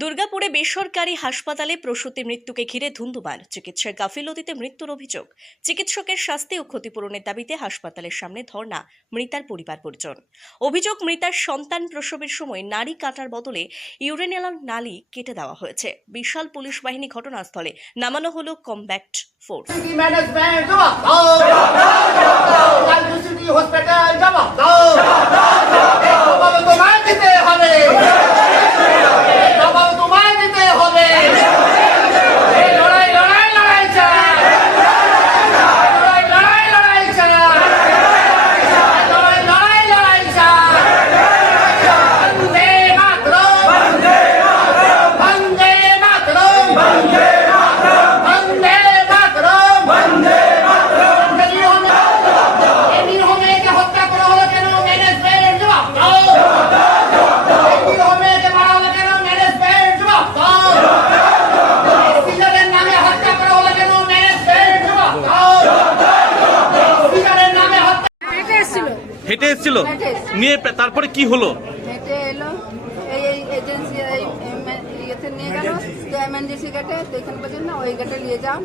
দুর্গাপুরে বেসরকারি হাসপাতালে প্রসূতি মৃত্যুকে ঘিরে ধুন্ধুমার, চিকিৎসার গাফিলতিতে মৃত্যুর অভিযোগ। চিকিৎসকের শাস্তি ও ক্ষতিপূরণের দাবিতে হাসপাতালের সামনে ধর্ণা মৃতার পরিবার পরিজন। অভিযোগ, মৃতার সন্তান প্রসবের সময় নাড়ি কাটার বদলে ইউরেনিয়াল নালী কেটে দেওয়া হয়েছে। বিশাল পুলিশ বাহিনী ঘটনাস্থলে নামানো হলো কমব্যাট ফোর্স। হেঁটে এসেছিল নিয়ে তারপরে কি হলো? হেঁটে এলো, এই এজেন্সি ইয়েতে নিয়ে গেল এমার্জেন্সি গেটে, তো এখানে বলছেন না ওই গেটে নিয়ে যাও,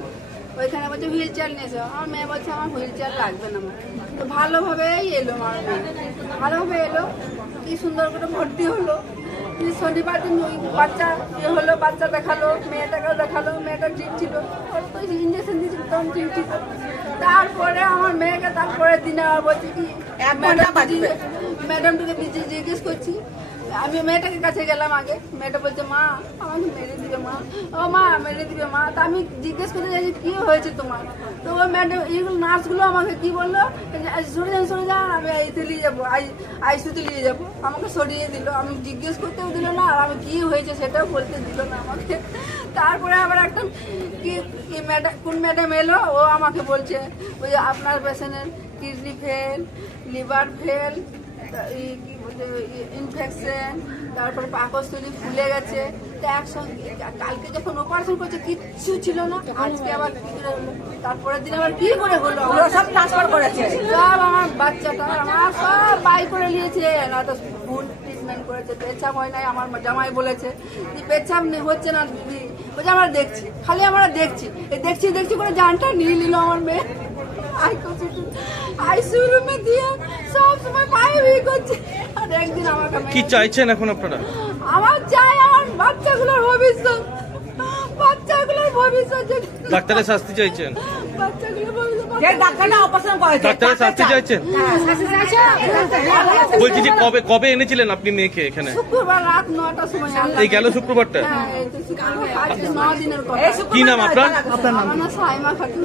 ওইখানে বলছে হুইল চেয়ার নিয়ে যাও। আমার মেয়ে বলছে আমার হুইল চেয়ার লাগবে না, আমার তো ভালোভাবেই এলো, আমার মেয়ে ভালোভাবে এলো, কি সুন্দর করে ভর্তি হলো। শনিবার দিন ওই বাচ্চা হলো, বাচ্চা দেখালো, মেয়েটাকেও দেখালো, মেয়েটা ঠিক ছিল, ওর তো ইঞ্জেকশন দিয়েছিল তখন ঠিক ছিল। তারপরে আমার মেয়েকে তারপরে দিনে আর বলছি কি ম্যাডামটাকে জিজ্ঞেস করছি, আমি মেয়েটাকে কাছে গেলাম আগে, মেয়েটা বলছে মা আমাকে মেরে দিবে মা, ও মা মেরে দিবে মা। তা আমি জিজ্ঞেস করতে চাইছি কি হয়েছে তোমার, তো ওই ম্যাডাম এইগুলো নার্সগুলো আমাকে কি বললো, সরে যান আমি এতে নিয়ে যাবো, আইসিউতে নিয়ে যাবো, আমাকে সরিয়ে দিল। আমি জিজ্ঞেস করতেও দিল না, আর আমি কি হয়েছে সেটাও বলতে দিল না আমাকে। তারপরে আবার একটা কি ম্যাডাম, কোন ম্যাডাম এলো, ও আমাকে বলছে ওই যে আপনার পেশেন্টের কিডনি ফেল, লিভার ফেল, কি বলছে ইনফেকশন, তারপরে পাকস্থলী ফুলে গেছে, তো একসঙ্গে কালকে যখন অপারেশন করছে কিচ্ছু ছিল না, আজকে আবার কি করে হলো, তারপরের দিন আবার কি করে হলো, সব ট্রান্সফার করেছে, সব আমার বাচ্চাটা আমার সব বাই করে নিয়েছে, না তো ফুল ট্রিটমেন্ট করেছে, পেচ্ছাপ হয় নাই। আমার জামাই বলেছে যে পেচ্ছাপ হচ্ছে না দিদি, বলছে আমরা দেখছি, খালি আমরা দেখছি, দেখছি করে জানটা নিয়ে নিল আমার মেয়ে। আইসিইউ রুমে দিয়ে সব সময় পায়ে ভিড় করছে। আর একদিন আমাকে কি চাইছেন এখন আপনারা? আমার চাই আমার বাচ্চাগুলোর ভবিষ্যৎ, ডাক্তারের শাস্তি চাইছেন? বাচ্চাগুলোর ভবিষ্যৎ, ডাক্তারের শাস্তি চাইছেন? বলছি যে কবে এনেছিলেন আপনি মেয়েকে এখানে? শুক্রবার রাত 9টার সময়। এই গেল শুক্রবারটা? হ্যাঁ, এই তো শুক্রবার, আজকে 9 দিনের কথা। কি নাম আপনার? আমার নাম সাইমা খাতুন।